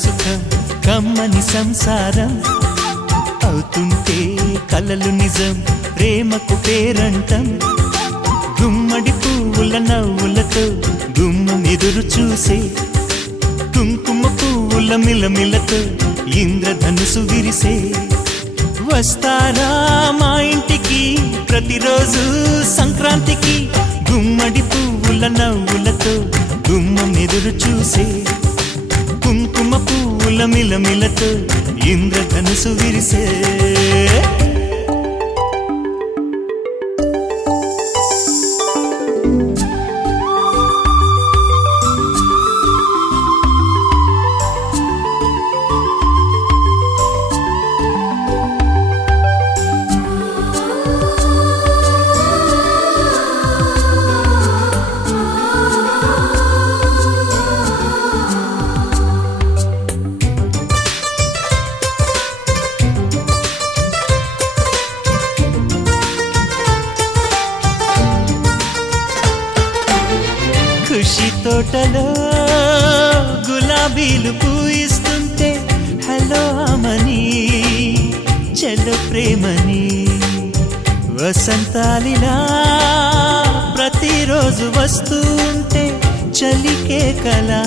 సుఖం కమ్మని సంసారం అవుతుంటే కలలు నిజం ప్రేమకు పేరంటం గుమ్మడి పువ్వుల నవ్వులతో గుమ్మం ఎదురు చూసే కుంకుమ పువ్వుల మిలమిలతో ఇంద్రధనుసు విరిసే వస్తారా మా ఇంటికి ప్రతిరోజు సంక్రాంతికి గుమ్మడి పువ్వుల నవ్వులతో గుమ్మం ఎదురు చూసే కుంకుమ పువ్వుల మిలమిలతో ఇంద్రధనుసు విరిసే ఖుషి తోటలో గులాబీలు పూయిస్తుంటే హలో అమని చెల్లో ప్రేమని వసంతాలిలా ప్రతిరోజు వస్తూ ఉంటే చలికే కలా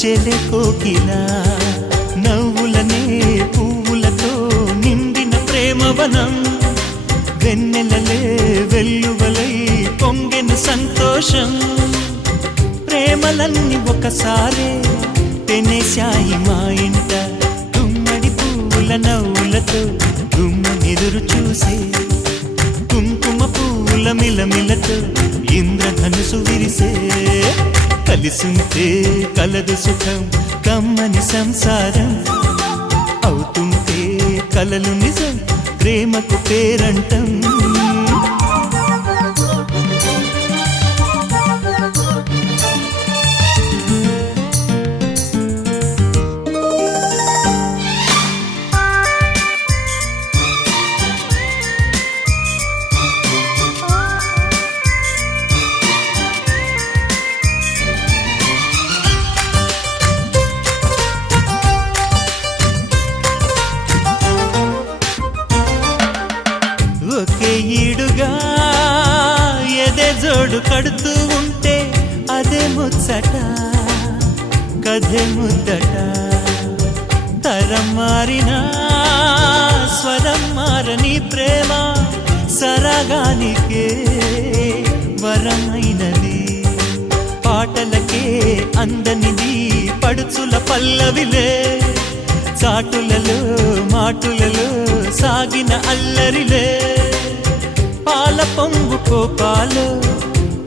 చెలె కోకిలా నవ్వులనే పువ్వులతో నిండిన ప్రేమవనం వెన్నెలలే వెల్లువలై పొంగెను సంతోషం ప్రేమలన్నీ ఒకసారే పెనేశాయి మా ఇంట గుమ్మడి పువ్వుల నవ్వులతో గుమ్మం ఎదురు చూసే కుంకుమ పువ్వుల మిలమిలతో ఇంద్రధనుసు విరిసే కలిసుంటే కలదు సుఖం కమ్మని సంసారం అవుతుంటే కలలు నిజం ప్రేమకు పేరంటం ఒకే ఈడుగా ఎదే జోడు కడుతూ ఉంటే అదే ముచ్చట కథే ముద్దట తరం మారినా స్వరం మారని ప్రేమ సరగానికే వరమైనది పాటలకే అందనిది పడుచుల పల్లవిలే చాటులలో మాటులలో సాగిన అల్లరిలే పాల పొంగు కోపాలు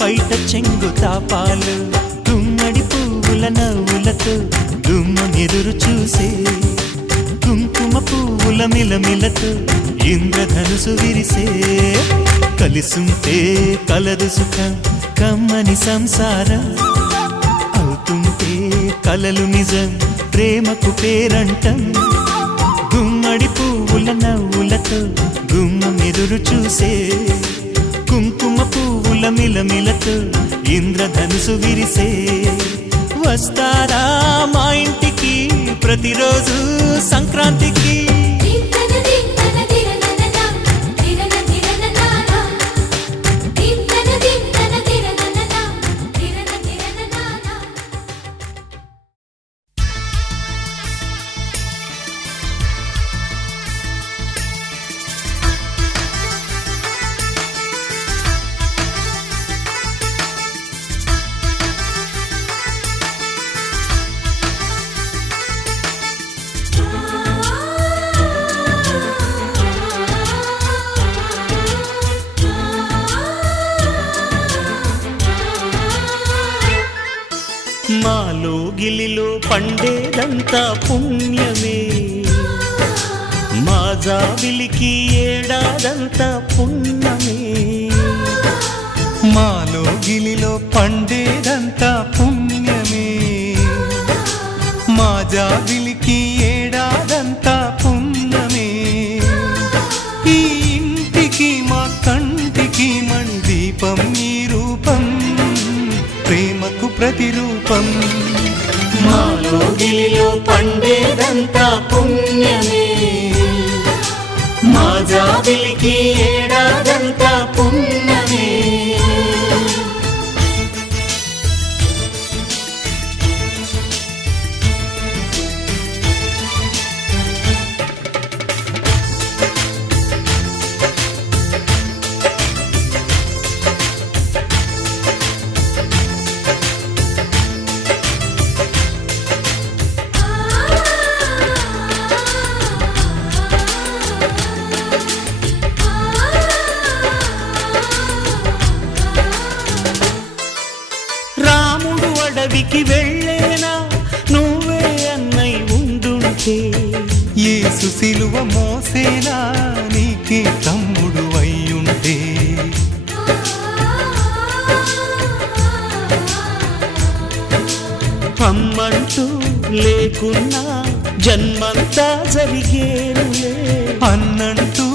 పైట చెంగు తాపాలు గుమ్మడి పువ్వుల నవ్వులతో గుమ్మం ఎదురు చూసే కుంకుమ పువ్వుల మిలమిలతో ఇంద్రధనుసు విరిసే కలిసుంటే కలదు సుఖం కమ్మని సంసారం అవుతుంటే కలలు నిజం ప్రేమకు పేరంటం గుమ్మడి పువ్వుల నవ్వులతో గుమ్మం ఎదురు చూసే కుంకుమ పువ్వుల మిలమిలతో ఇంద్రధనుసు విరిసే వస్తారా మా ఇంటికి ప్రతిరోజు సంక్రాంతికి మాలో గిలిలో పండేదంతా పుణ్యమే మా జాబిలికి ఏడాదంతా పుణ్యమే మాలో గిలిలో పండేదంతా పుణ్యమే మా జాబిలికి ఏడాదంతా పుణ్యమే ఈ ఇంటికి మా కంటికి మణి దీపం ఈ రూపం ప్రేమకు ప్రతిరూపం మాలో మాలోగిలిలో పండేదంతా పుణ్యమే మా జాబిలికి ఏడాదంతా పుణ్యమే రాముడు అడవికి వెళ్ళేనా నువ్వే అన్నై ఉండుంటే యేసు సిలువ మోసేనా నీకే తమ్ముడు అయ్యుంటే అమ్మంటూ లేకున్నా జన్మంతా జరిగేనులే అన్నంటూ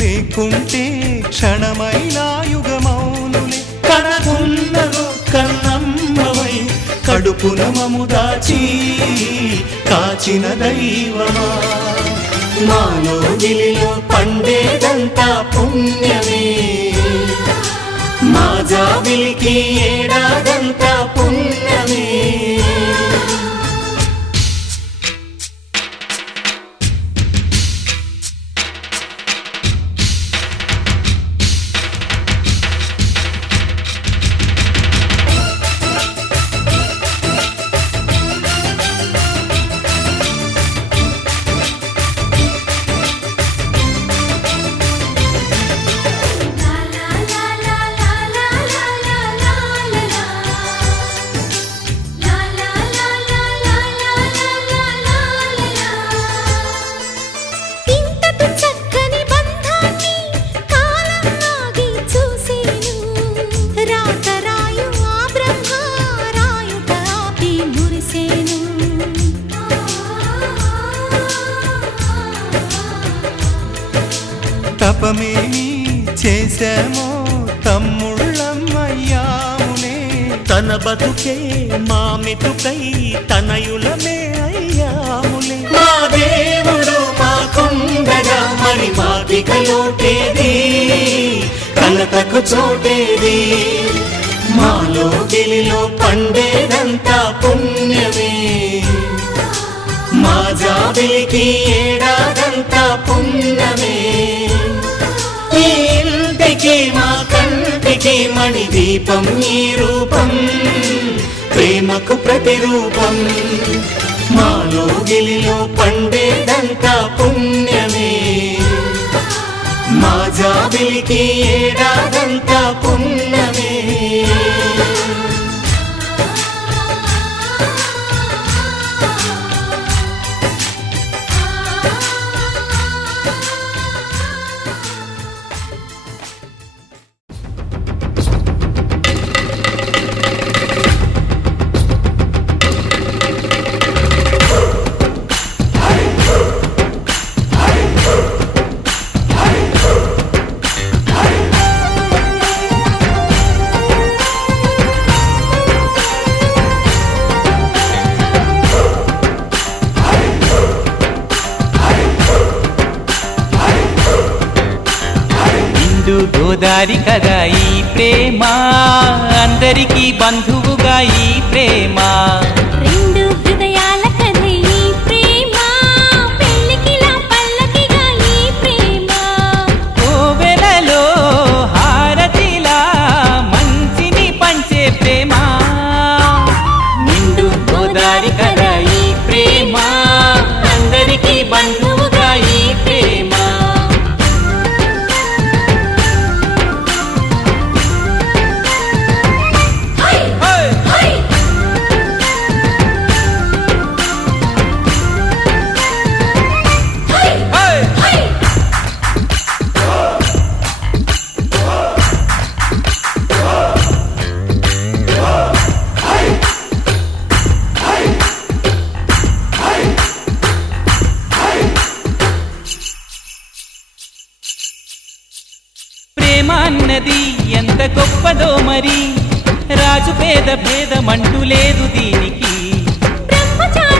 లేకుంటే క్షణమైనా యుగమౌనులే కనకున్నదో కన్నమ్మవై కడుపున మము దాచి కాచిన దైవమా మాలోగిలిలో పండేదంతా పుణ్యమే మా జాబిలికి ఏడాదంతా పుణ్యమే తపమేమి చేశామో తమ్ముళ్ళమ్మయ్యామునే తన బతుకే మా మెతుకై తనయులమే అయ్యాములే మా దేవుడు మాకుండగా మరి మాకిక లోటేది కలతకు చోటేది మాలోగిలిలో పండేదంతా పుణ్యమే మా జాబిలికి ఏడాదంతా పుణ్యమే ఈ ఇంటికి మా కంటికి మణి దీపం ఈ రూపం ప్రేమకు ప్రతిరూపం మాలోగిలిలో పండేదంతా పుణ్యమే మా జాబిలికి ఏడాదంతా పుణ్యమే గోదారి కదా ఈ ప్రేమ అందరికీ బంధువుగా ఈ ప్రేమ రెండు హృదయాల కథ ఈ ప్రేమ పెళ్ళికిలా పల్లకిగా ఈ ప్రేమ కోవెలలో హారతిలా మంచిని పంచే ప్రేమ నిండు గోదారి కదా ఈ ప్రేమ అందరికీ బంధువుగా ఈ ప్రేమ ప్రేమ అన్నది ఎంత గొప్పదో మరి రాజు పేద భేదమంటూ లేదు దీనికి బ్రహ్మచారి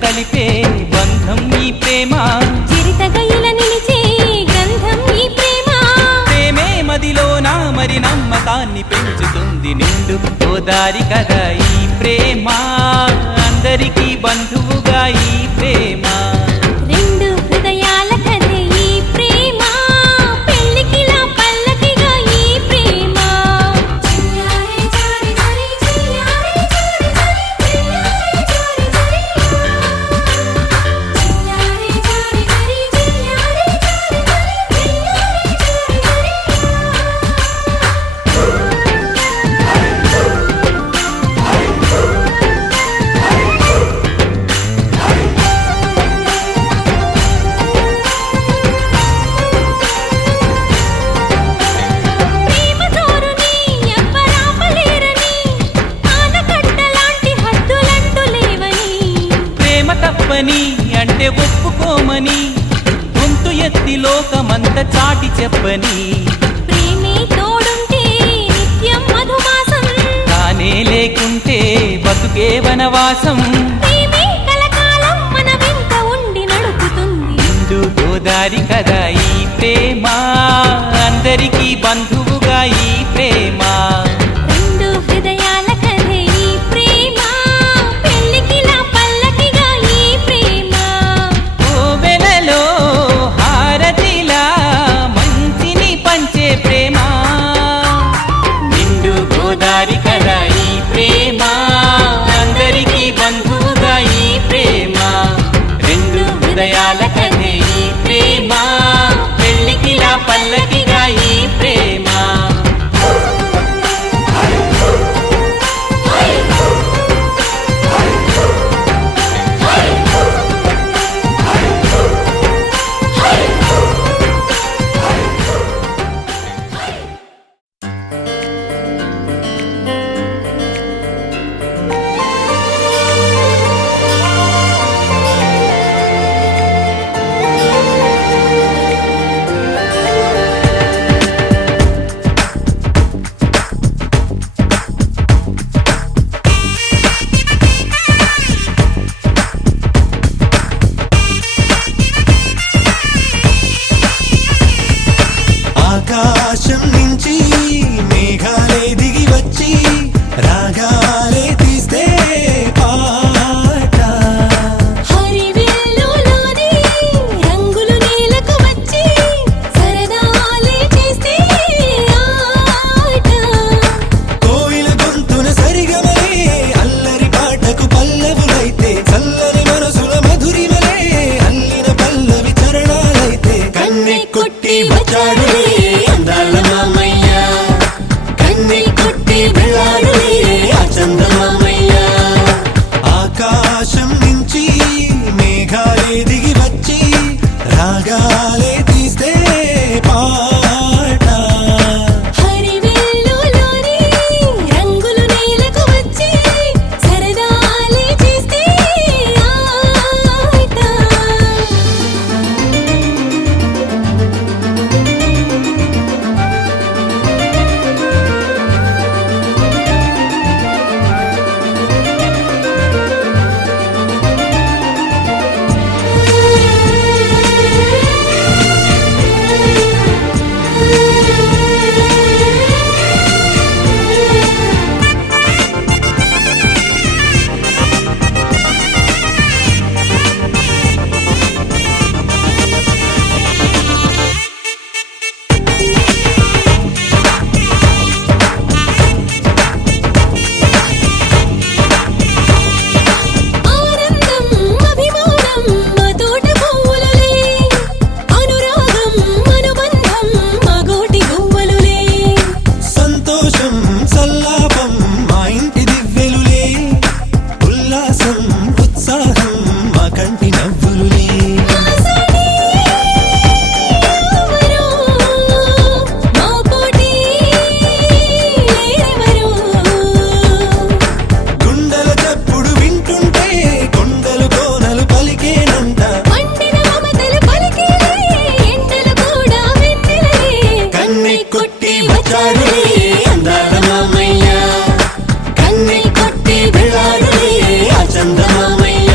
కలిపే బంధం ఈ ప్రేమ చిరితగయిల నిలిచే గంధం ఈ ప్రేమ ప్రేమే మదిలోన మరి నమ్మకాన్ని పెంచుతుంది నిండు గోదారి కదా ఈ ప్రేమ అందరికీ బంధువుగా ఈ ప్రేమ రెండు హృదయాల కథే ఈ ప్రేమ పెళ్ళికిలా పల్లకిగా ఈ ప్రేమ చిన్నారి చారి చారి చిన్నారి చారి చారి చిన్నారి చారి చారి చిన్నారి చారి చారి చిన్నారి ప్రేమ జోరుని ఎవ్వరాపలేరని ఆనకట్టలాంటి హద్దులంటూ లేవని ప్రేమ తప్పని అంటే ఒప్పుకోమని గొంతు ఎత్తి లోకమంత చాటి చెప్పని ప్రేమే తోడుంటే నిత్యం మధుమాసం తానే లేకుంటే బతుకే వనవాసం ప్రేమే కలకాలం మన వెంట ఉండి నడుపుతుంది నిండు గోదారి కదా ఈ ప్రేమ అందరికీ బంధువుగా ఈ ప్రేమ రెండు హృదయాల కథే ఈ ప్రేమ పెళ్ళికిలా పల్లకిగా ఈ ప్రేమ కోవెలలో హారతిలా మంచిని పంచే ప్రేమ నిండు గోదారి కదా ఈ ప్రేమ అందరికీ బంధువుగా ఈ ప్రేమ రెండు హృదయాల కథే ఈ ప్రేమ పెళ్ళికిలా పల్లకిగా ఈ ప్రేమ ఆకాశం నుంచి మేఘాలే దిగి వచ్చి రాగాలే తీస్తే పాట హరివిల్లులోని రంగులు నేలకు వచ్చి సరదాలే చేస్తే ఆట కోయిల గొంతున సరిగమలే అల్లరి పాటకు పల్లవులైతే చల్లని మనసుల మధురిమలే అల్లిన పల్లవి చరణాలైతే కన్నె కొట్టి వచ్చాడులే అందాల మామయ్య కన్నె కొట్టి వెళ్ళాడులే ఆ చందమామయ్య ఆకాశం నుంచి మేఘాలే దిగి వచ్చి రాగాలే తీస్తే పాట హరివిల్లులోని రంగులు నేలకు వచ్చి సరదాలే చేస్తే ఆట ఆనందం అభిమానం మా తోట పువ్వులులే అనురాగం అనుబంధం మా గోటి గువ్వలులే సంతోషం సల్లాపం మా ఇంటి దివ్వెలులే ఉల్లాసం ఉత్సాహం మా కంటి నవ్వులులే ఎవరో మా పోటీ లేరెవరో గుండెల చప్పుడు వింటుంటే కొండలు కోనలు పలికేనంట పండిన మమతలు పలికేలే ఎండలు కూడా వెన్నెలలే కన్నె కొట్టి వచ్చాడులే అందాల మామయ్య కన్నె కొట్టి వెళ్ళాడులే ఆ చందమామయ్య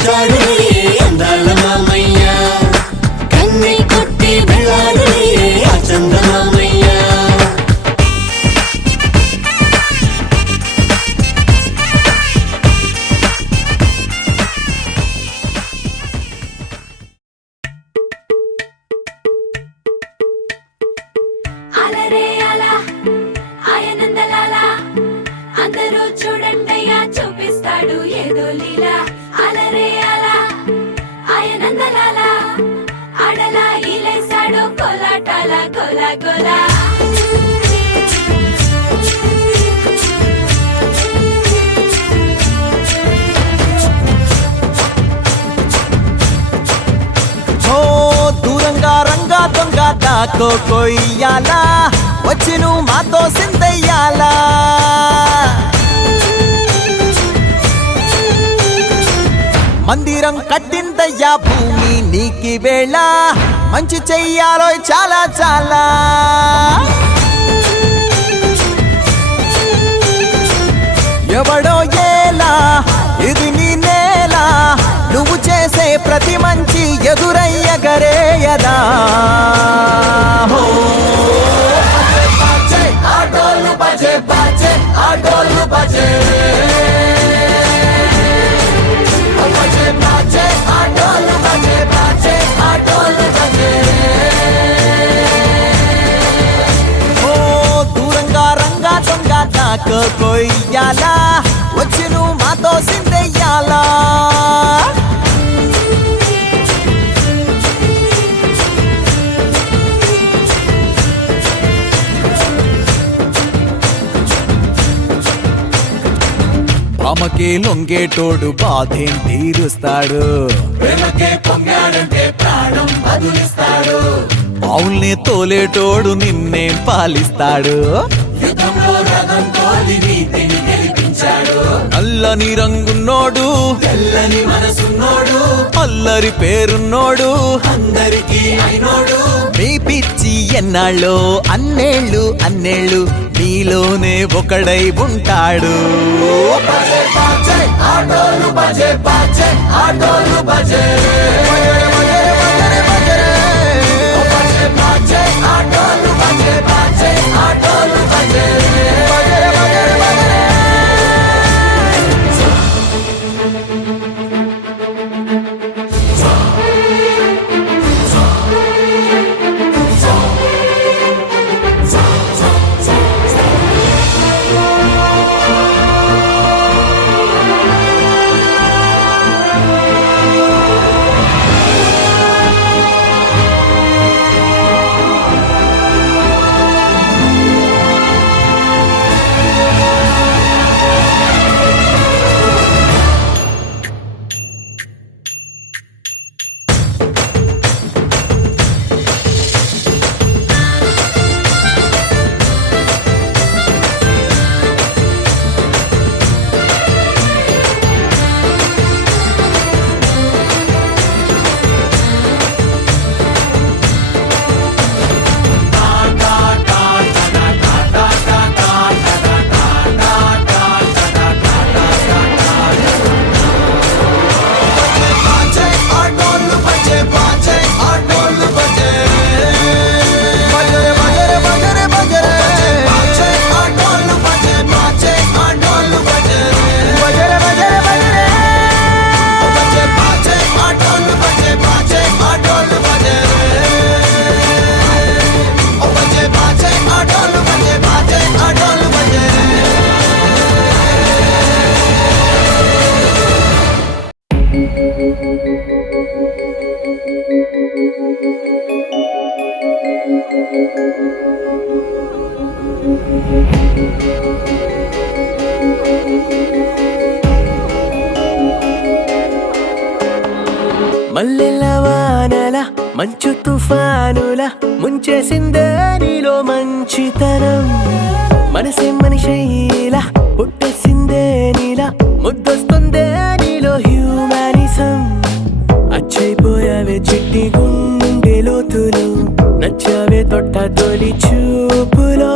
వచ్చాడులే అందాల మామయ్య కన్నే కొట్టి వెళ్ళాడులే ఆ చందమామయ్య అలరే అలా ఆయనందలాలా అందరూ చూడండయ్యా చూపిస్తాడు ఏదో లీలా అలరే అలా ఆయనందలాలా ఆడలా ఈలేశాడు కోలాటాల గోలా గోలా ఓ దూరంగా రంగా దొంగ దాకో కొయ్యాలా వచ్చి నువ్వు మాతో సిందయ్యాలా మందిరం కట్టిందయ్యా భూమి నీకి వేళ మంచి చెయ్యాలో చాలా చాలా ఎవడో ఏలా ఇది నీ నేల నువ్వు చేసే ప్రతి మంచి ఎదురయ్యగరేయదా హో బజే ఆటోలు బజే బజే ఆటోలు బజే బజే బజే ఆటోలు బజే బజే ఆటోలు బజే ఓ దూరంగా రంగా దొంగ దాకో కొయ్యాలా వచ్చి నువ్వు మాతో సిందెయ్యాలా ఆమెకే లొంగేటోడు బాధేం తీరుస్తాడు ప్రేమకే పొంగాడంటే ప్రాణం బదులిస్తాడు పావుల్ని తోలేటోడు నిన్నేం పాలిస్తాడు యుద్ధంలో రథం తోలి నీతిని గెలిపించాడు నల్లని రంగున్నోడు తెల్లని మనసున్నోడు అల్లరి పేరున్నోడు అందరికీ అయినోడు మీ పిచ్చి ఎన్నాళ్ళో అన్నేళ్ళు అన్నేళ్ళు నీలోనే ఒకడై ఉంటాడు బజే బజే ఆటోలు బజే బజే ఆటోలు బజే బజే బజే ఆటోలు బజే బజే ఆటోలు బజే మల్లెల వానల మంచు తుఫానుల ముంచేసిందే నీలో మంచితనం మనసే మనిషైలా పుట్టేసిందే నీలా ముద్దొస్తుందే నీలో హ్యూమానిజం అచ్చైపోయావే చిట్టి గుండె లోతులు నచ్చావే తొట్ట తొలి చూపులో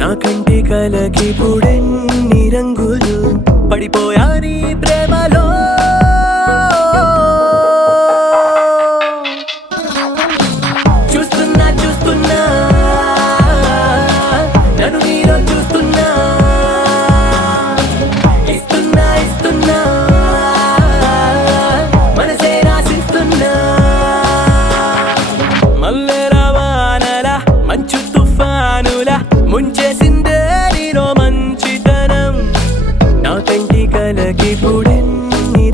నా కంటి కలకి పుడెన్ని రంగులు పడిపోయా నీ ప్రేమలో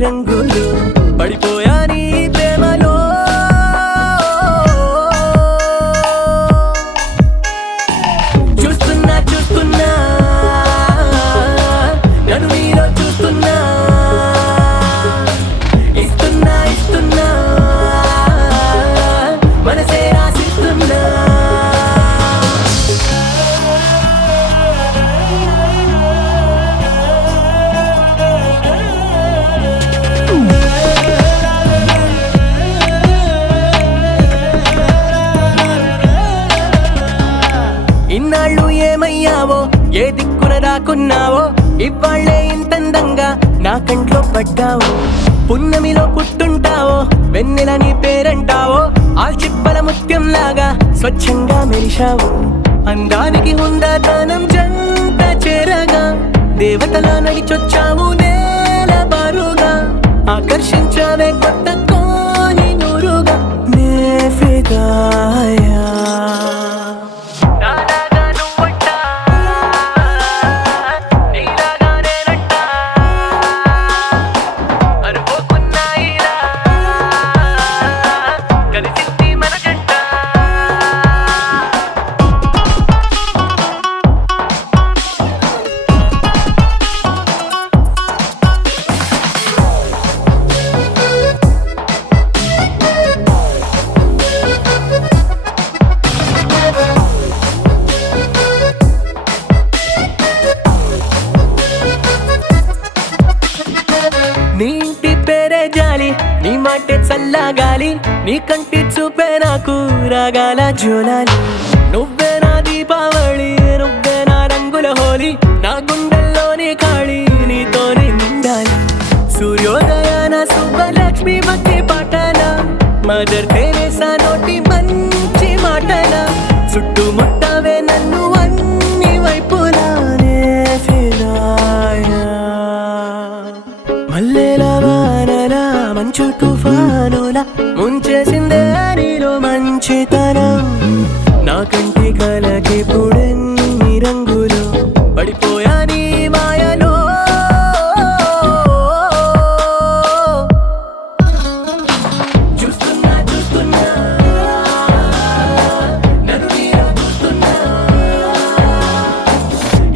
రంగులు పడిపోయా నీ ప్రేమలో చూస్తున్నా చూస్తున్నా నన్ను నీలో చూస్తున్నా ఇస్తున్నా ఇస్తున్నా మనసే రాసిస్తున్నా ఇన్నాళ్ళు ఏమయ్యావో ఏ దిక్కున దాక్కున్నావో ఇవాళ్లే ఇంతందంగా నా కంట్లో పడ్డావో పున్నమిలో పుట్టుంటావో వెన్నెల నీ పేరంటావో ఆల్చిప్పల ముత్యం లాగా స్వచ్ఛంగా మెరిశావు అందానికి హుందాతనం జంట చేరగా దేవతలా నడిచొచ్చావు నేల బారుగా ఆకర్షించావే కొత్త కోని నూరుగా నే ఫిదాయా నీ ఇంటి పేరే జాలి నీ మాటే చల్లగాలి నీ కంటి చూపే నాకు రాగాల జోలాలి నువ్వే నా దీపావళి నువ్వే నా రంగుల హోలీ నా గుండెల్లోని ఖాళీ నీతోనే నిండాలి సూర్యోదయాన శుభలక్ష్మి భక్తి పాటల మదర్ తెరేసా నోటి మంచి మాటల చుట్టుముట్టవే నన్ను అన్ని వైపులానే ఫిదాయా మల్లెల వానల మంచు తుఫానుల ముంచేసిందే నీలో మంచితనం నా కంటి కలకి పుడెన్ని రంగులు పడిపోయా నీ మాయలో చూస్తున్నా చూస్తున్నా నన్ను నీలో చూస్తున్నా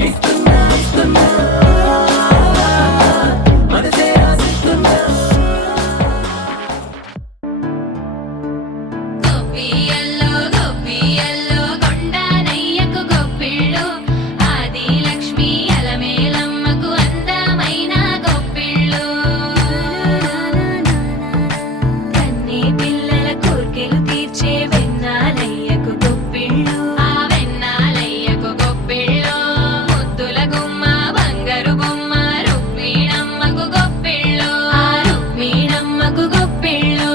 ఇస్తున్నా ఇస్తున్నా మనసే రాసిస్తున్నా గోపియల్లో గోపియల్లో కొండనయ్యకు గొప్పిళ్ళు ఆది లక్ష్మి అలమేలమ్మకు అందమైన గొప్పిళ్ళు కన్నీ పిల్లల కోర్కెలు తీర్చే వెన్నాలయ్యకు గొప్పిళ్ళు ఆ వెన్నాలయ్యకు గొప్పిళ్ళు ముద్దుల గుమ్మ బంగారు బొమ్మ రుక్మిణమ్మకు గొప్పిళ్ళు ఆ రుక్మిణమ్మకు గొప్పిళ్ళు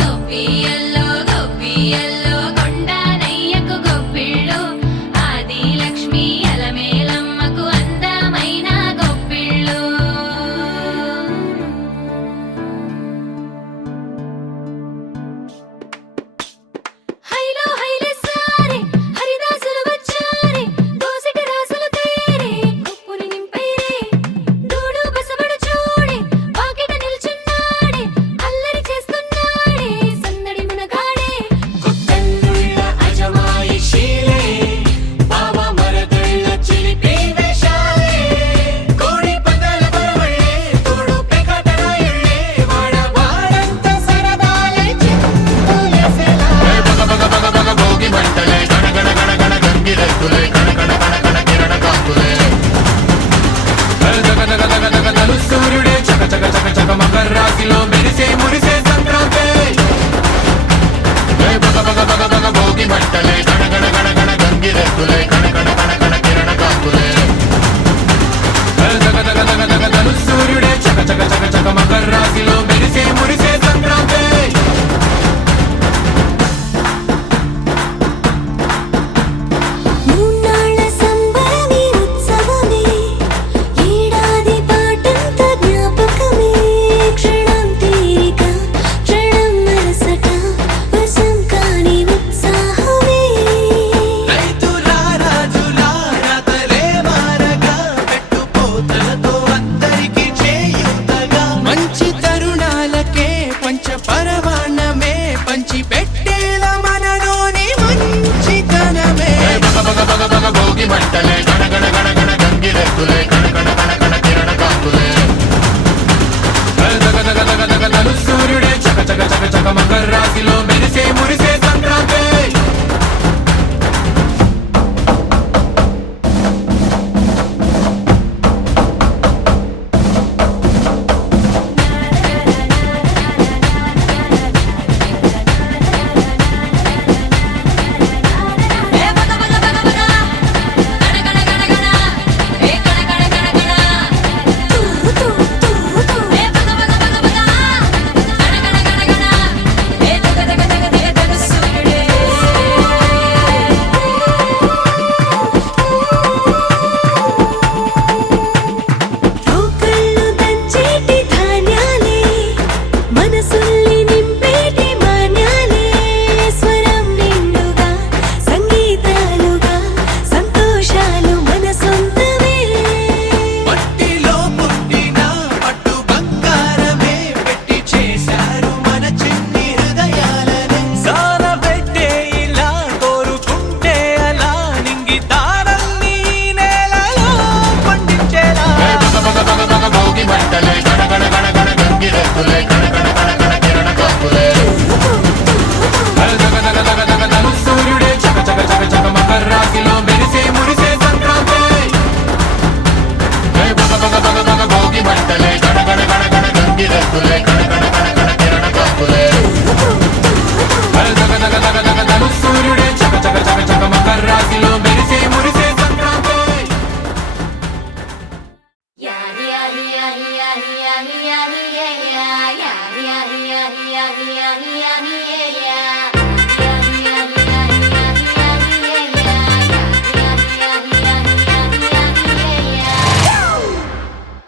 గోపియల్లో గోపియల్లో కొండనయ్యకు గొప్పిళ్ళు ఆది లక్ష్మి అలమేలమ్మకు అందమైన గొప్పిళ్ళు హైలో హైలే సారే హరిదాసులు వచ్చారే దోసిటి రాసులు తేరే కుప్పుని నింపైరే దూడు బసవడు చూడే వాకిట నిల్చున్నాడే అల్లరి చేస్తున్నాడే సందడి మునగాడే కొత్తల్లుళ్ళ అజమాయిషీలే బావ మరదళ్ళ చిలిపి వేషాలే కోడి పందాల బరవళ్ళే తోడు పెకటరాయుళ్ళే వాడ వాడంత సరదాలే చిత్తులేసేలా బగ భోగి మంటలే గణ గణ గణ గణ గంగిరెద్దులే కణ కణ కణ కణ కిరణ కాంతులే దగ దగ దగ దగ తలు సూర్యుడే చక చక చక చక మకర రాశిలో మెరిసే మురిసే సంక్రాంతి బగ బగ బగ బగ భోగి మంటలే గణ గణ గణ గణ గంగిరెద్దులే కణ కణ కణ కణ కిరణ కాంతులే దగ దగ దగ దగ తలు సూర్యుడే చక చక చక చక మకర రాశిలో మెరిసే మురిసే సంక్రాంతి మూన్నాళ్ళ సంబరమే ఉత్సవమే ఏడాది పాటంత జ్ఞాపకమే క్షణం తీరిక క్షణం మనసట వశం కాని ఉత్సాహమే రైతులారా కత్తులే కణ కణ కణ కణ కిరణ కత్తులే దగ దగ దగ దగ దగ సూర్యుడే చక చక చక చక మకర రాశిలో మెరిసే మురిసే Sankranti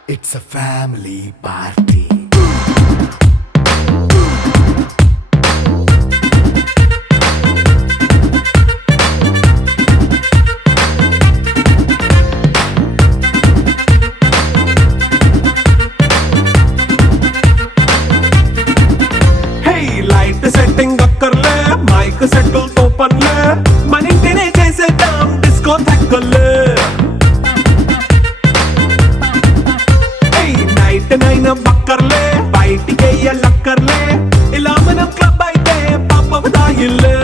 It's a family party. Setting అక్కర్లే మైక్ సెట్టులతో పనులే మన ఇంటినే చేసేద్దాం డిస్కో తక్కర్లే నైట్ నైన్ బక్కర్లే బయటికి వెయ్యలక్కర్లే ఇలా మనం క్లబ్ అయితే పాపం దాయిల్లే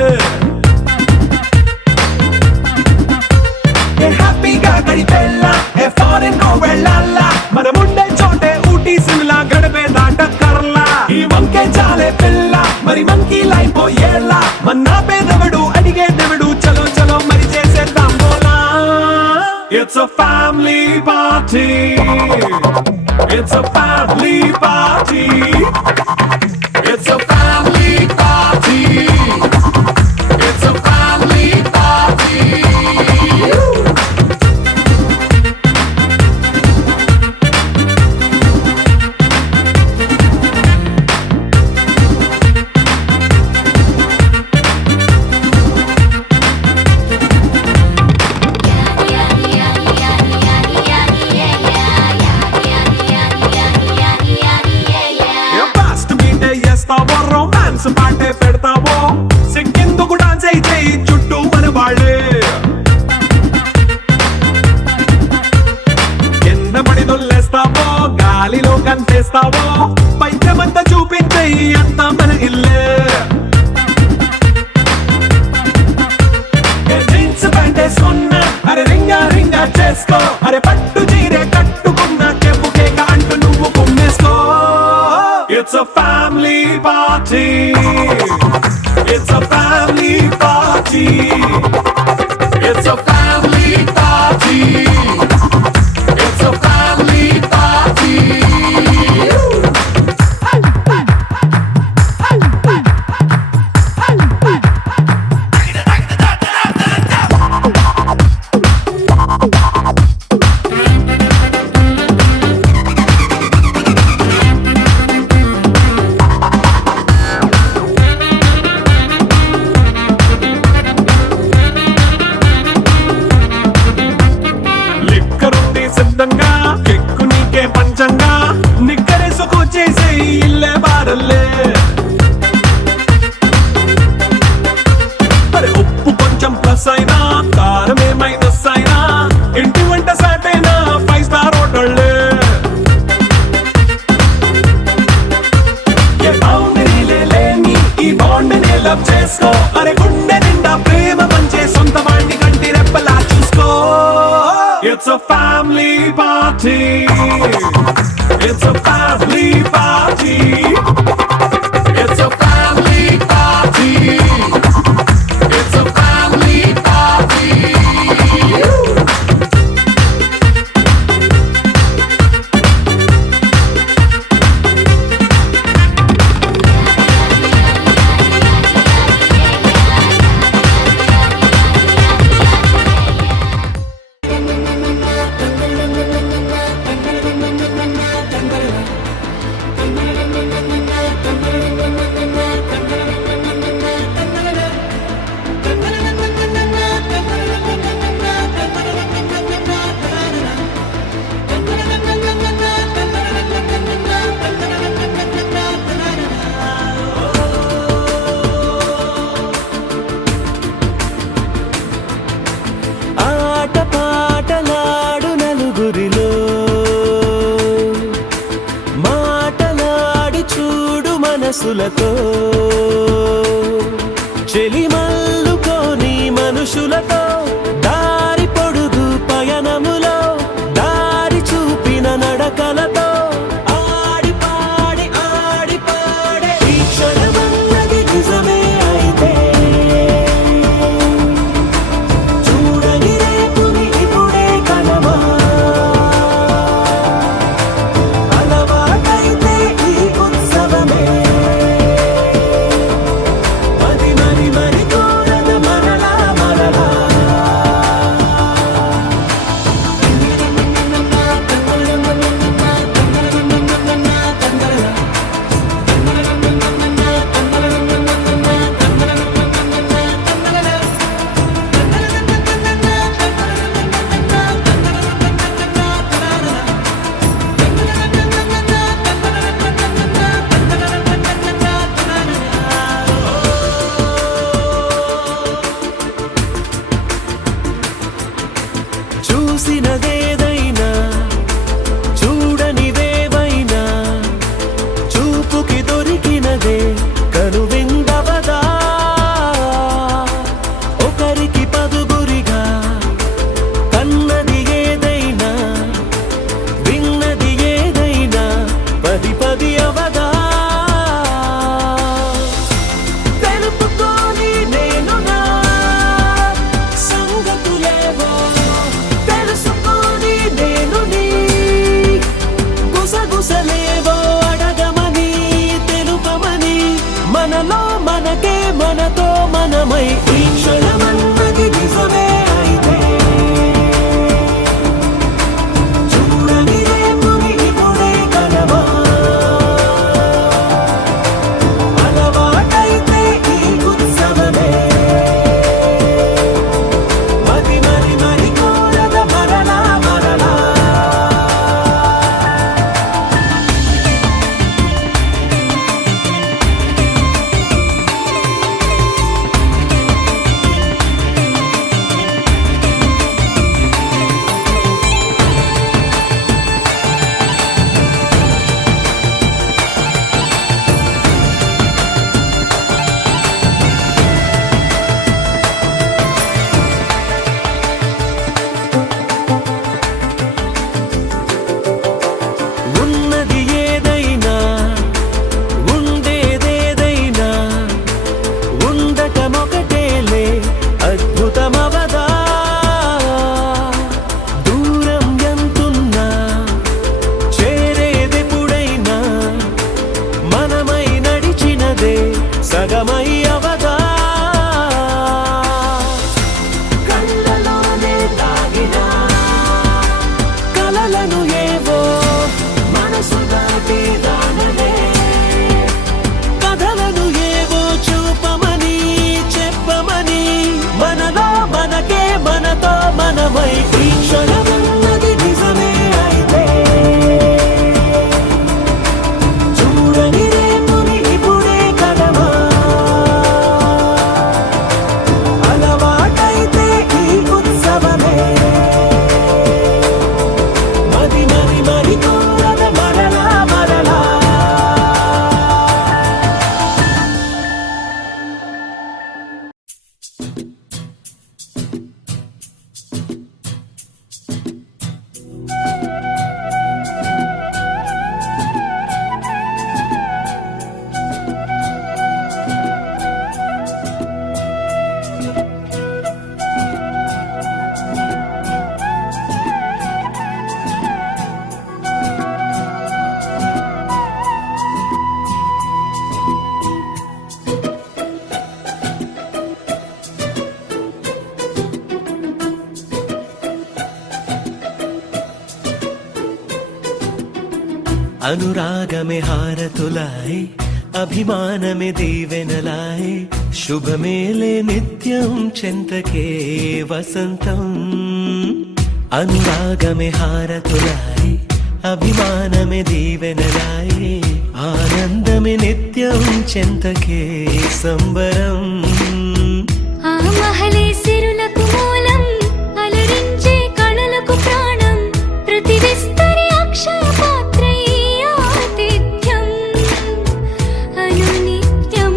హ్యాపీగా గడిపెళ్ళా ఏ ఫారెన్ కో వెళ్ళాలా మనం ఉండే చోటే ఊటీ సిమ్లా గడిపే దాటక్కర్లా ఈ వంకే చాలే పిల్ల మరి మంకీ లైఫ్ ఏళ్ళ మన్నా పేదవడు అడిగే దేవుడు చలో చలో మరి చేసేద్దాం బోలా It's a family party. It's a family party. It's a family party. It's a family party. Romance పాటే పెడతావో సిగ్గెందుకు డాన్స్ అయితే చుట్టూ మన వాళ్ళే కింద పడి దొల్లేస్తావో గాలిలో కంటేస్తావో పైద్యమంతా చూపించే అంతా మన ఇల్లే జీన్స్ ప్యాంటేసుకున్నా అరే రింగా రింగా చేసుకో అరే పట్టు చీరే కట్టుకున్నా చెప్పు కేక అంటూ నువ్వు కుమ్మేసుకో It's a family party. It's a family party. It's a family party. It's a family party. కెక్కు నీకే పంచంగా నిక్కరేసుకు చేసే ఇల్లే బారల్లే మరి ఉప్పు కొంచెం ప్లస్ అయినా కారమే మైనస్ అయినా ఇంటి వంట సాటైనా 5 స్టార్ హోటళ్ళే ఏ బౌండరీలే లేని ఈ బాండ్ని లవ్ చేసుకో అరే గుండె నిండా ప్రేమ పంచే సొంత వాణ్ణి కంటి రెప్పలా చూసుకో It's a family party. It's a family party. It's a family party. It's a family party. మనసులతో చెలిమల్లుకోని మనుషులతో దారి పొడుగు పయనములో దారి చూపిన నడకలతో ఆడి పాడి మనమై ఈ క్షణమన్నది నిజమే అయితే చూడని రేపుని ఇప్పుడే కలవా అలవాటైతే ఈ ఉత్సవమే మది మరి మరి కోరద మరలా మరలా ఉన్నది ఏదైనా ఉండేదేదైనా ఉండటమొకటేలే అద్భుతమవదా దూరం ఎంతున్నా చేరేదెప్పుడైనా మనమై నడిచినదే సగమై అవదా కళ్ళలోనే దాగినా కలలను ఏవో మనసు దాటి రానలే కథలను ఏవో చూపమని చెప్పమని మనలో మనకే మనతో మనమై ఈ క్షణమన్నది నిజమే అయితే చూడని రేపుని ఇప్పుడే కలవా అలవాటైతే ఈ ఉత్సవమే మది మరి మరి కోరద మరలా మరలా అనురాగమే హారతులాయ్ అభిమానమే దీవెనలాయ్ శుభమేలే నిత్యం చెంతకే వసంతం అనురాగమే హారతులాయ్ అభిమానమే దీవెనలాయ్ ఆనందమే నిత్యం చెంతకే సంబరం ఆ మహలే సిరులకు మూలం అలరించే కళలకు ప్రాణం ప్రతి విస్తరి అక్షయ పాత్రై ఆతిథ్యం అనునిత్యం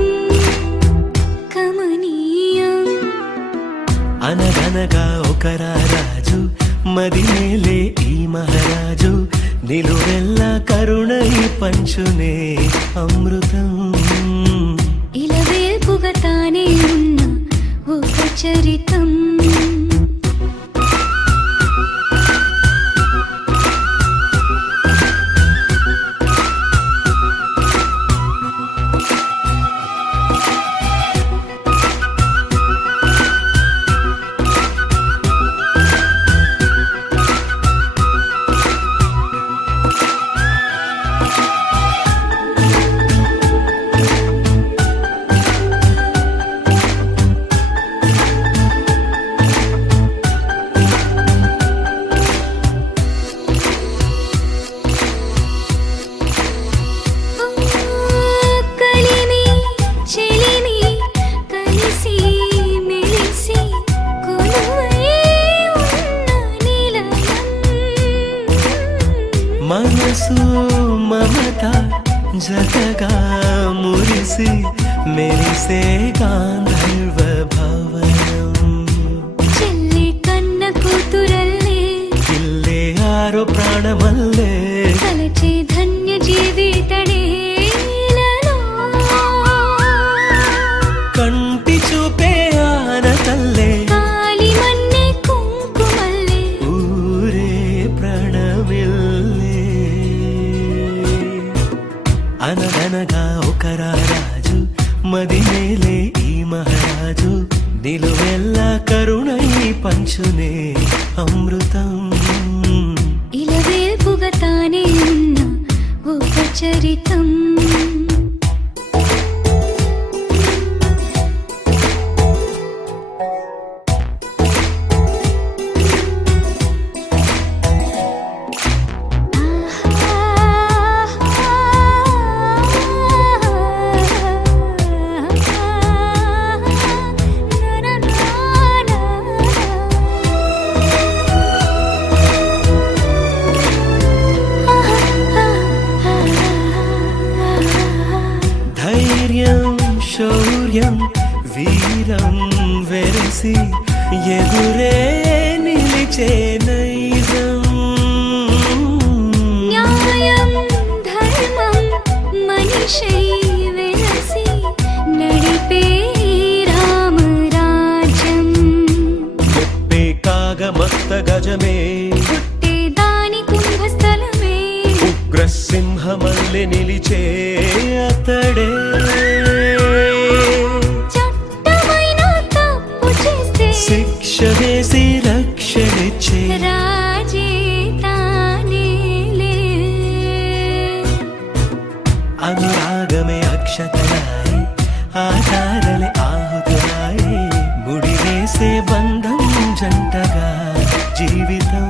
కమనీయం అనగనగా ఒక రాజు మదిమేలే ఈ మహారాజు నిలువెల్లా కరుణై పంచునే అమృతం ఇలవేల్పుగా తానే ఉన్న ఒక చరితం కలిమి చెలిమి కలిసి మెలిసి కొలువై ఉన్న నిలయం మనసు మమత జతగా మురిసి మెరిసే గాంధర్వ భవనం చెల్లి కన్న కూతురల్లే ఇల్లే ఆరో ప్రాణమల్లే తలచే ధన్య జీవితడే కంటి చూపే ఆనతల్లే కాలి మన్నే కుంకుమల్లే ఊరే ప్రణమిల్లే అనగనగా ఒక రాజు మదిమేలే ఈ మహారాజు నిలువెల్ల కరుణై పంచునే అమృతం ఇలవేల్పుగా తానే ఉన్న ఒక చరితం శౌర్యం వీరం వెరసి ఎదురే నిలిచే నైజం న్యాయం ధర్మం మనిషై వెలసి నడిపే రామరాజ్యం చెప్పే కాగమత్త గజమే పుట్టే దాని కుంభస్థలమే ఉగ్రసింహమల్లె నిలిచే అతడే శిక్ష వేసి రక్షణిచ్చే రాజే తానేలే అనురాగమే అక్షతలాయి ఆధారలే ఆహుతులాయి ముడివేసే బంధం జంటగా జీవితం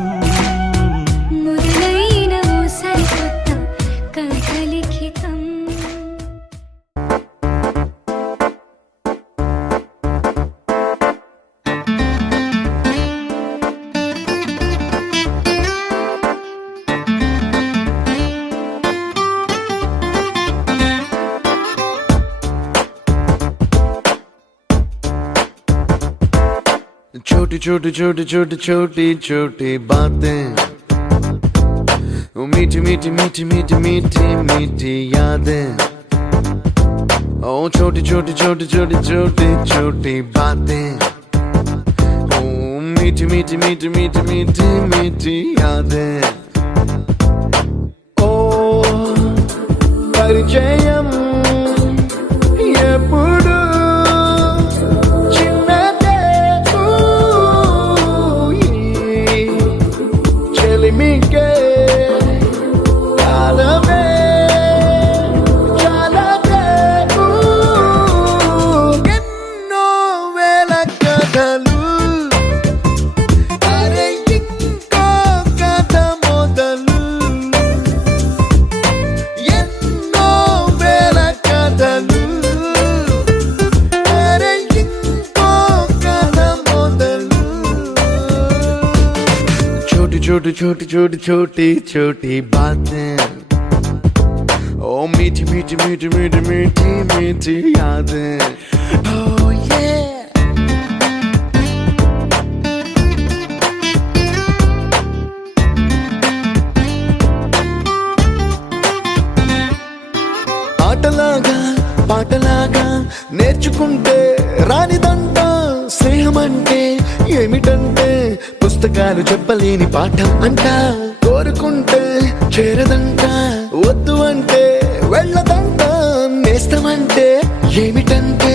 మొదలైన ఓ సరికొత్త కథ లిఖితం छोटी छोटी छोटी छोटी छोटी छोटी बातें वो मीठी मीठी मीठी मीठी मीठी मीठी यादें ओ छोटी छोटी छोटी छोटी छोटी छोटी बातें ओ मीठी मीठी मीठी मीठी मीठी मीठी यादें ओ परिचयम ఎప్పుడు చిన్నదే చెలిమికే కాలమే చాలదే ఎన్నో వేల కథలు అరే ఇంకో కథ మొదలు ఎన్నో వేల కథలు అరే ఇంకో కథ మొదలు छोटी छोटी छोटी छोटी छोटी छोटी बातें ओ मीठी मीठी मीठी मीठी मीठी मीठी यादें oh yeah ఆటలాగా పాటలాగా నేర్చుకుంటే రానిదంట స్నేహం అంటే ఏమిటంటే పుస్తకాలు చెప్పలేని పాఠం అంట కోరుకుంటే చేరదంట వద్దు అంటే వెళ్ళదంట నేస్తమంటే ఏమిటంటే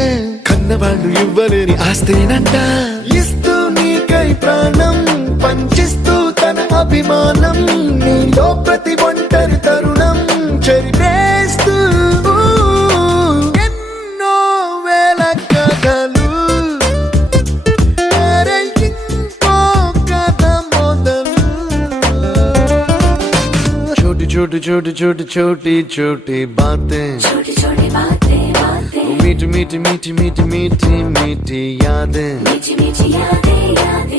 కన్నవాళ్ళు ఇవ్వలేని ఆస్తేనంట ఇస్తూ నీకై ప్రాణం పంచిస్తూ తన అభిమానం నీలో ప్రతి ఒంటరి తరుణం చెరిపేస్తూ ఎన్నో వేల కథలు అరే ఇంకో కథ మొదలు छोटी छोटी छोटी छोटी छोटी छोटी बातें छोटी छोटी बातें बातें मीठी मीठी मीठी मीठी मीठी मीठी यादें मीठी मीठी यादें यादें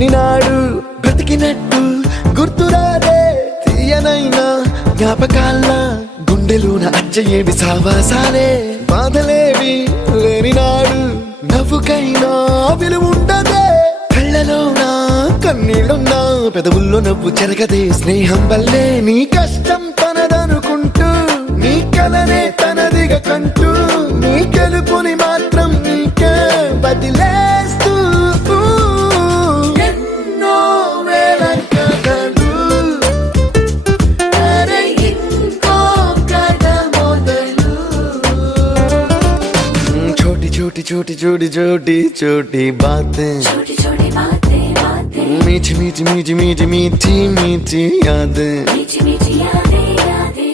లేని నాడు బ్రతికినట్టు గుర్తురాదే తీయనైనా జ్ఞాపకాల్లా గుండెలోన అచ్చయేవి సావాసాలే బాధలేవి లేని నాడు నవ్వుకైనా విలువుండదే కళ్ళలోనా కన్నీళ్ళున్నా పెదవుల్లో నవ్వు చెరగదే స్నేహం వల్లే నీ కష్టం తనదనుకుంటూ నీ కలనే తనదిగా కంటూ నీ గెలుపుని మాత్రం నీకే బదిలేస్తూ ఎన్నో వేల కథలు అరే ఇంకో కథ మొదలు छोटी छोटी छोटी छोटी छोटी छोटी बातें छोटी छोटी बातें बातें मीठी मीठी मीठी मीठी मीठी मीठी यादें मीठी मीठी यादें यादें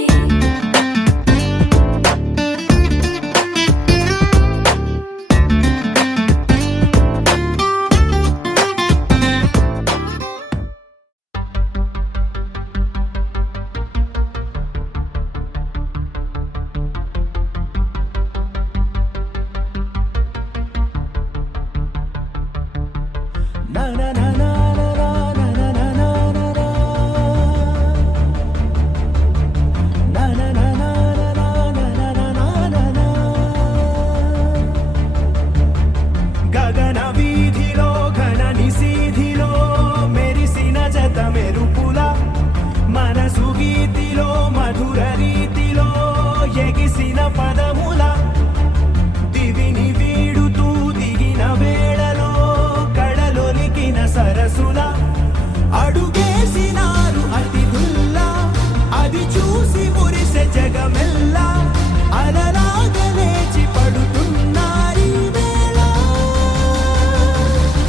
గగన వీధిలో ఘన నిశీధిలో మెరిసిన జత మెరుపుల మనసు గీతిలో మధుర రీతిలో ఎగిసిన పదముల దివిని వీడుతూ దిగిన వేళలో కడలొలికిన సరసుల అడుగేసినారు అతిథుల్లా అది చూసి మురిసె జగమెల్లా అలలాగా లేచి పడుతున్నారీ వేళ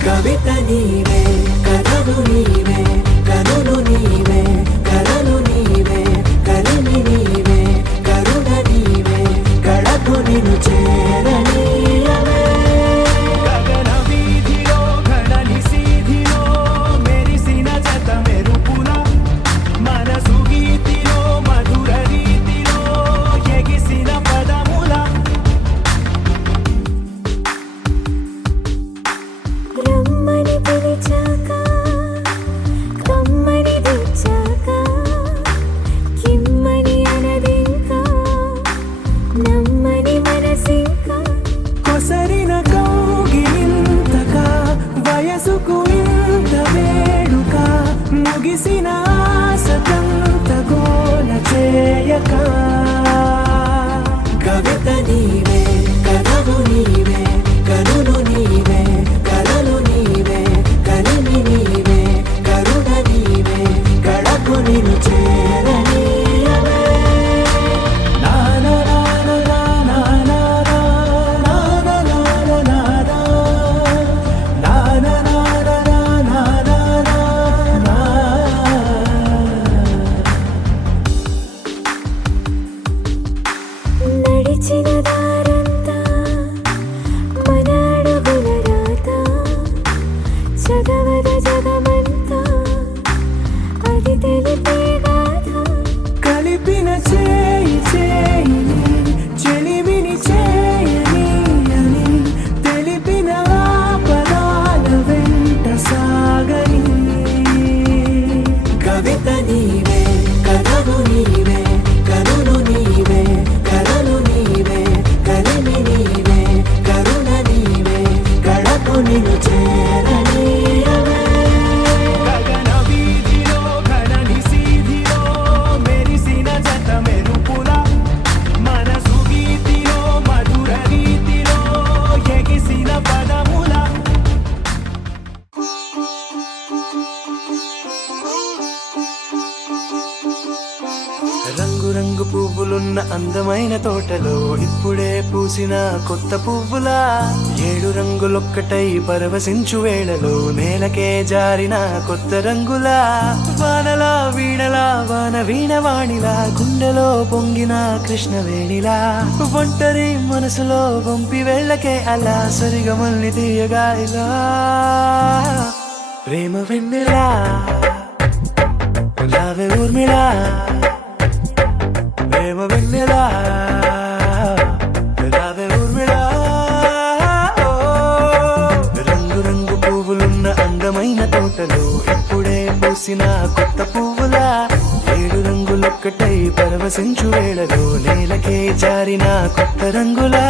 కవిత నీవే కథలు నీవే కనులు నీవే కలలు నీవే కలిమి నీవే కరుణ నీవే కడకు నిన్ను చేరనీయవే గగన వీధిలో ఘన నిశీధిలో మెరిసిన జత మెరుపుల మనసు గీతిలో మధుర రీతిలో ఎగిసిన పదముల రమ్మని పిలిచాక కమ్మని తెచ్చాక కిమ్మని అనదింకా నమ్మని మనసింకా కొసరిన కౌగిలింతగా వయసుకు ఇంత వేడుక ముగిసిన ఆశతంత గోల చేయక కవిత నీవే కథలు నీవే కనులు నీవే కలలు నీవే కలిమి నీవే కరుణ నీవే కడకు నిన్ను చేరనీయవే నడిచిన దారంతా మన అడుగుల రాత చదవద జగమంతా అది తెలిపే గాథ కలిపిన చేయి చేయిని చెలిమిని చేయని అని తెలిపిన పదాల వెంట సాగని కవిత నీవే కథలు నీవే కనులు నీవే కలలు నీవే కలిమి నీవే కరుణ నీవే కడకు నిన్ను చేరనీయవే గగన వీధిలో ఘన నిశీధిలో మెరిసిన జత మెరుపుల మనసు గీతిలో మధుర రీతిలో ఎగిసిన పదముల రంగు రంగు పువ్వులున్న అందమైన తోటలో ఇప్పుడే పూసిన కొత్త పువ్వులా 7 రంగులొక్కటై పరవశించు వేళలో నేలకే జారిన కొత్త రంగులా వానలా వీణలా వాన వీణవాణిలా గుండెలో పొంగిన కృష్ణవేణిలా ఒంటరి మనసులో వంపి వెళ్ళకే అలా సరిగమల్ని తీయగా ఇలా ప్రేమ వెన్నెలా రావే ఊర్మిళా ప్రేమ వెన్నెలా రావే ఊర్మిళా రంగు రంగు పువ్వులున్న అందమైన తోట పూసిన కొత్త పువ్వులా ఏడు రంగులొక్కటై పరవశించు వేళలో నేలకే జారిన కొత్త రంగులా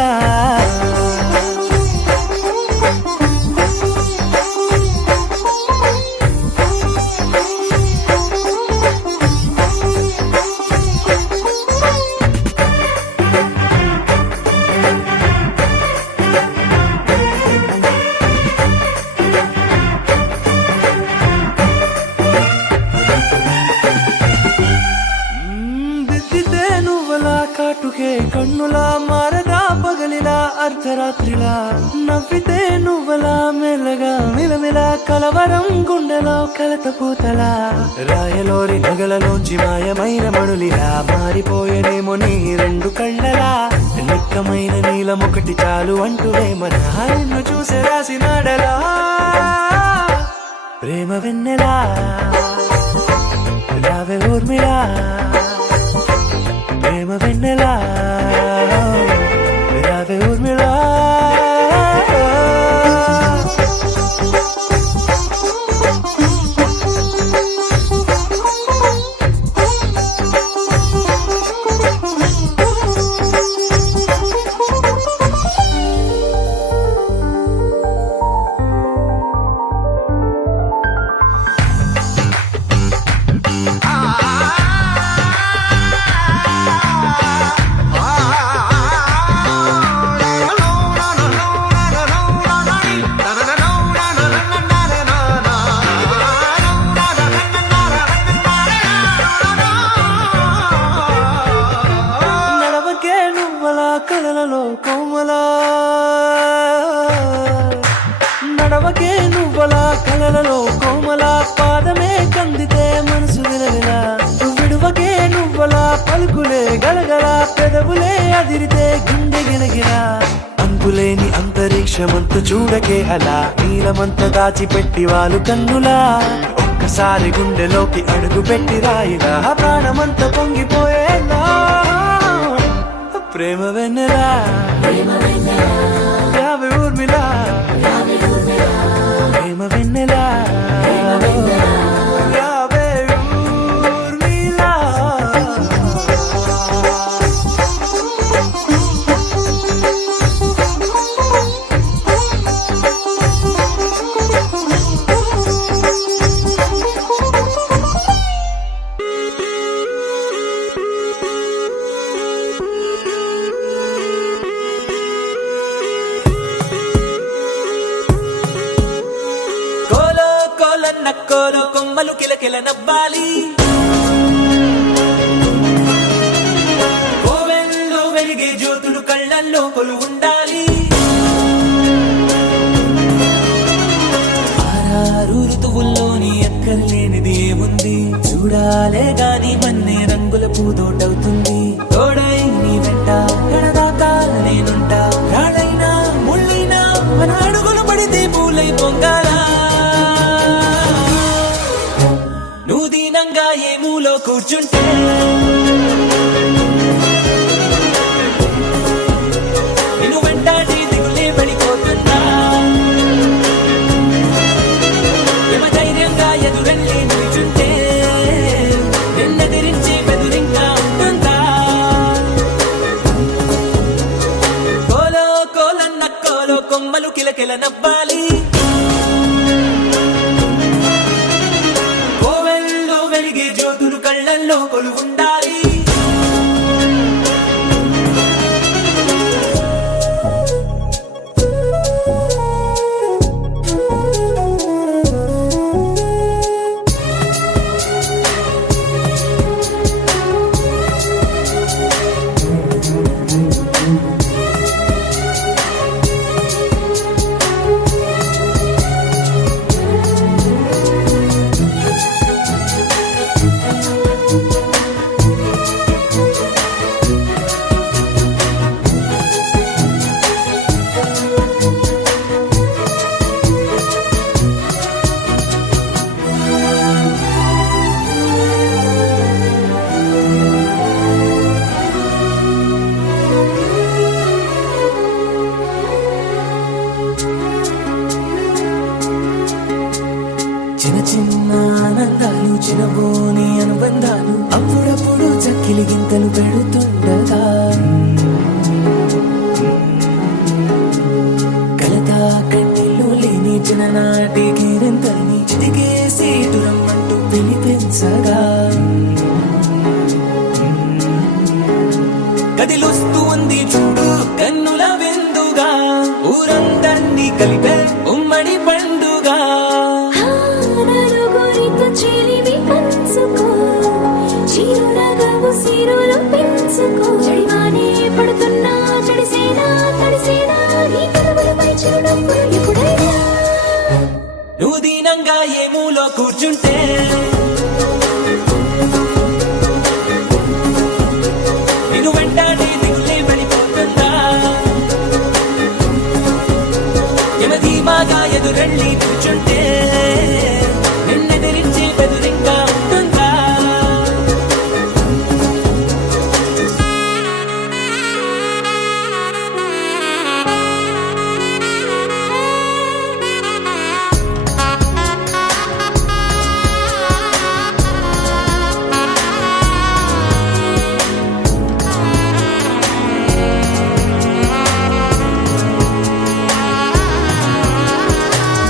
దిద్దితే నువ్వలా కాటుకే కన్నులా మారగా పగలిలా అర్ధరాత్రిలా నవ్వితే నువ్వలా మెల్లగా మిలమిలా కలవరం గుండెలో కలత పూతలా రాయలోరి నగలలోంచి మాయమైన మణులిలా మారిపోయేనేమో నీ రెండు కళ్ళలా నిక్కమైన నీలమొకటి చాలు అంటూ మన నిన్ను చూసే రాసినాడలా ప్రేమ వెన్నెలా రావే ఊర్మిళా ప్రేమ వెన్నెలా రావే ఊర్మిళా నడవకే నువ్వలా కలలలో కోమలా నడవకే నువ్వలా కలలలో కోమలా పాదమే కందితే మనసు విలవిలా విడువకే నువ్వలా పలుకులే గలగల పెదవులే అదిరితే గుండె గిలగిలా అంతులేని అంతరిక్షమంత చూడకే అలా నీలమంత దాచిపెట్టి వాళ్ళు కన్నులా ఒక్కసారి గుండెలోకి అడుగు పెట్టి రాయిలా ప్రాణమంత పొంగిపోయేలా ప్రేమ వెన్నెలా రావే ఊర్మిళా ప్రేమ వెన్నెలా రావే ఊర్మిళా కోలో కోలన్న కోలో కొమ్మలు కిలకిల నవ్వాలి కోవెల్లో వెలిగే జ్యోతులు కళ్ళల్లో కొలు ఉండాలి ఆరారు ఋతువుల్లోని ఎక్కర్లేనిది ఏముంది చూడాలే గాని మన్నే రంగుల పూదోటవుతుంది తోడై నీ వెంట గడదాకా నేనుంటా రాడైనా ముళ్ళైనా మన అడుగులు పడితే పూలై పొంగాలా నువ్వు దీనంగా ఏ మూలో కూర్చుంటే నిన్ను వెంటాడి దిగులే పడిపోతున్నా యమ ధైర్యంగా ఎదురెళ్ళి నిల్చుంటే నిన్నెదిరించి బెదురింకా ఉంటుందా కోలో కోలన్న కోలో కొమ్మలు కిలకిల నవ్వాలి కోవెల్లో వెలిగే జ్యోతులు కళ్ళల్లో కొలు ఉండాలి చిన్నబోని అనుబంధాలు అప్పుడప్పుడు చక్కిలి గింతలు పెడుతుండగా కలతా కన్నీళ్ళు లేని చిన్ననాటి గిరంతల్ని చిటికేసి దురమ్మంటూ పిలిపించగా కదిలొస్తూ ఉంది చూడు కన్నుల విందుగా ఊరందర్నీ కలిపే ఉమ్మడి పండుగ నలుగురితో చెలిమి పంచుకో చిరునగవు సిరులు పెంచుకో జడివానే పడుతున్నా జడిసేనా తడిసేనా నీ కలవలపై చిరునవ్వులు ఎప్పుడైనా నువ్వు దీనంగా ఏ మూలో కూర్చుంటే నేను వెంటాడి దిగులే వెళ్ళిపోతుందా యమధీమాగా ఎదురెళ్ళి కూర్చుంటే నిన్నెదిరించే బెదురింగా ఉంటుందా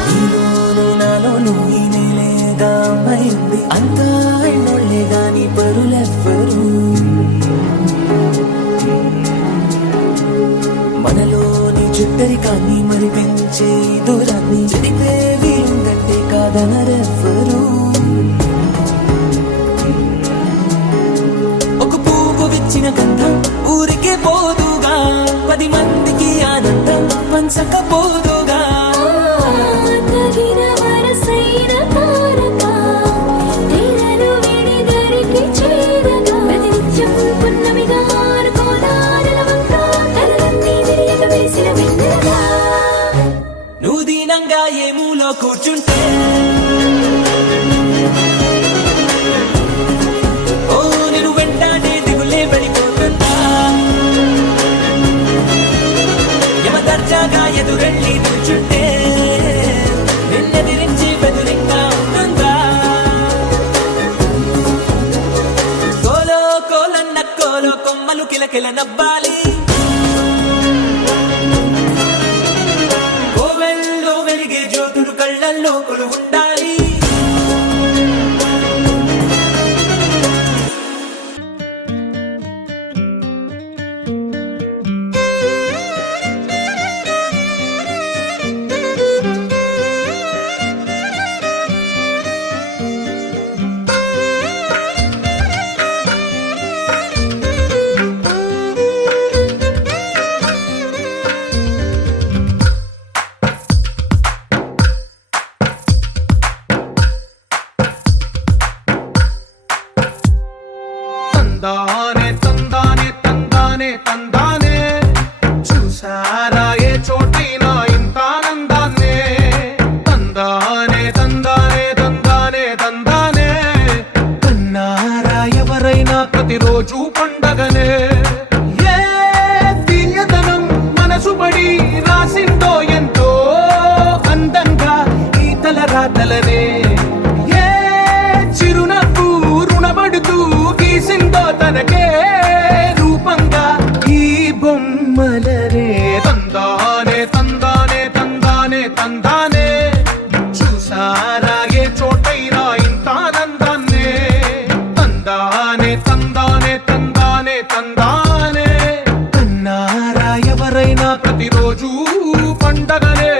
నీలోను నాలోను ఈ నేలేగా అమ్మాయింది అంతా ఎన్నోళ్లే గాని పరులెవ్వరు మనలోని చుట్టరికాన్ని మరి పెంచే దూరాన్ని చెడిపే వీరుందంటే కాదనరెవ్వరు ఒక పువ్వు విచ్చిన గంధం ఊరికే పోదుగా 10 మందికి ఆనందం పంచకపోదుగా తగిన వరసైన తారక తీరలు విడిదరికి చేరగా ప్రతినిత్యం పున్నమిగా ఆరుకోదారల వంక కలలన్నీ విరియక వేసిన వెన్నెలగా నువ్వు దీనంగా ఏ మూలో కూర్చుంటే ఓ నేను వెంటాడే దిగులే వెళ్ళిపోతుందా యమదర్జాగా ఎదురెళ్ళి కూర్చుంటే నిన్నెదిరించి బెదురింగా ఉంటుందా కోలో కోలన్న కోలో కొమ్మలు కిలకిల నవ్వాలి కోవెల్లో వెలిగే జ్యోతులు కళ్ళల్లో కొలువుండాలి తందానే తందానే తందానే తందానే చూసారా ఏ చోటైనా ఇంత ఆనందాన్నే తందానే తందానే తందానే తందానే కన్నారా ఎవరైనా ప్రతిరోజు పండగనే ఏ తీయదనం మనసు పడి రాసిందో ఎంతో అందంగా ఈ తల రాతలనే ఏ చిరునవ్వు రుణపడుతూ గీసిందో తనకే రూపంగా ఈ బొమ్మలనే తందానే తందానే తందానే తందానే చూసారా ఏ చోటైనా ఇంత ఆనందాన్నే తందానే తందానే తందానే తందానే కన్నారా ఎవరైనా ప్రతిరోజు పండగనే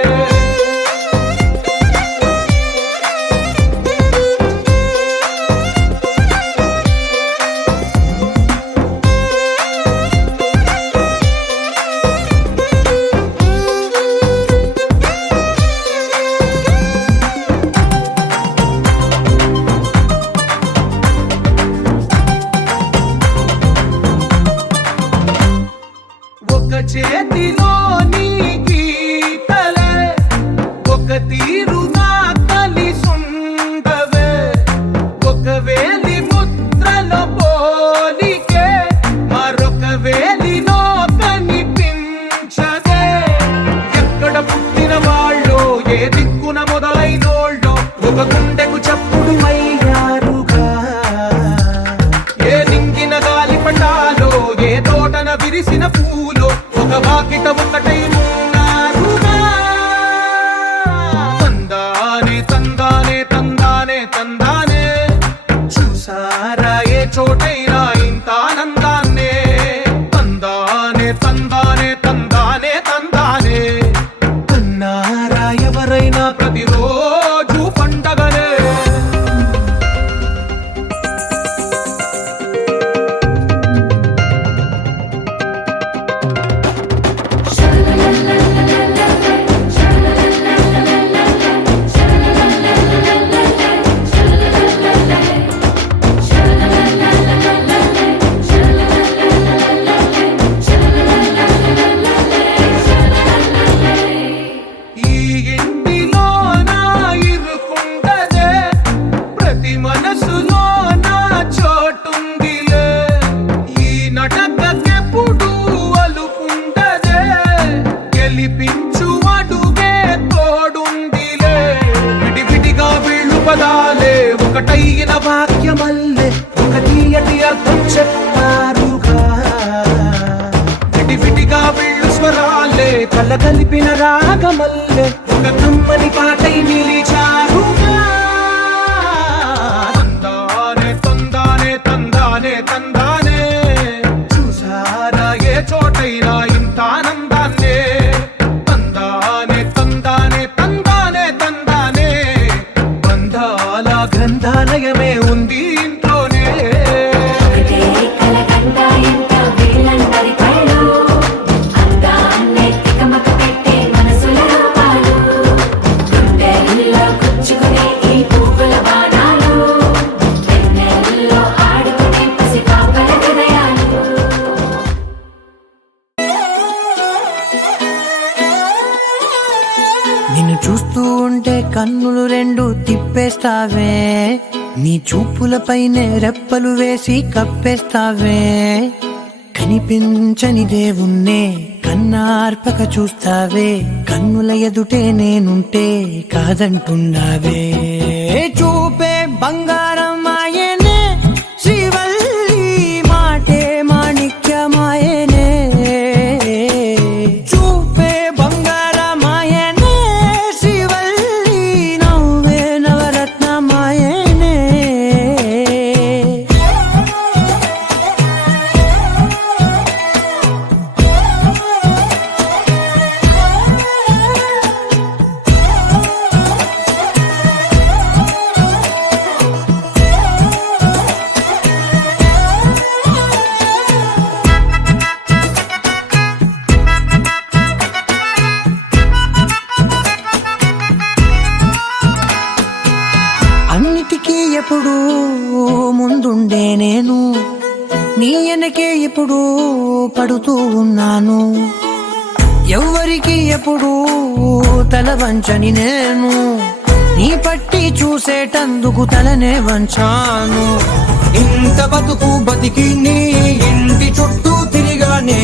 ఒక చేతిలో నీ గీతలే ఒక తీరుగా కలిసుండవే ఒక వేలి ముద్రలో పోలికే మరొక వేలిలో కనిపించదే ఎక్కడ పుట్టిన వాళ్ళో ఏ దిక్కున మొదలైనోళ్ళో ఒక గుండెకు చప్పుడు అయ్యారుగా ఒకటైన వాక్యమల్లే ఒక తీయటి అర్థం చెప్పారుగా విడివిడిగా వీళ్ళు స్వరాలే కళ్ళ కలిపిన రాగమల్లే ఒక కమ్మని పాటై నిలిచారుగా తందానే తందానే తందానే తందానే చూసారా ఏ చోటైనా ఇంత ఆనందాన్నే తందానే తందానే తందానే తందానే బంధాల గ్రంథాలయమే ఉంది ఇంట్లోనే ఒకటే కలకండ ఎంత వీళ్ళందరి కళ్ళు అందాన్నే తికమక పెట్టే మనసుల రూపాలు గుండెల్లో గుచ్చుకునే ఈ పువ్వుల బాణాలు వెన్నెల్లో ఆడుకునే పసిపాపల హృదయాలు నిన్ను చూస్తూ ఉంటే కన్నులు రెండు తిప్పేస్తావే నీ చూపులపైనే రెప్పలు వేసి కప్పేస్తావే కనిపించని దేవుణ్ణే కన్నార్పక చూస్తావే కన్నుల ఎదుటే నేనుంటే కాదంటున్నావే చూపే బంగారం ఆయనే శ్రీవల్లి మాటే మాణిక్యమాయనే చూపే బంగారమాయనే శ్రీవల్లి నవ్వే నవరత్నమాయనే అన్నిటికీ ఎప్పుడు ముందుండే నేను నీ వెనకే ఎప్పుడు పడుతూ ఉన్నాను ఎవ్వరికి ఎప్పుడు తల వంచని నేను నీ పట్టి చూసేటందుకు తలనే వంచాను ఇంత బతుకు బతికి నీ ఇంటి చుట్టూ తిరిగానే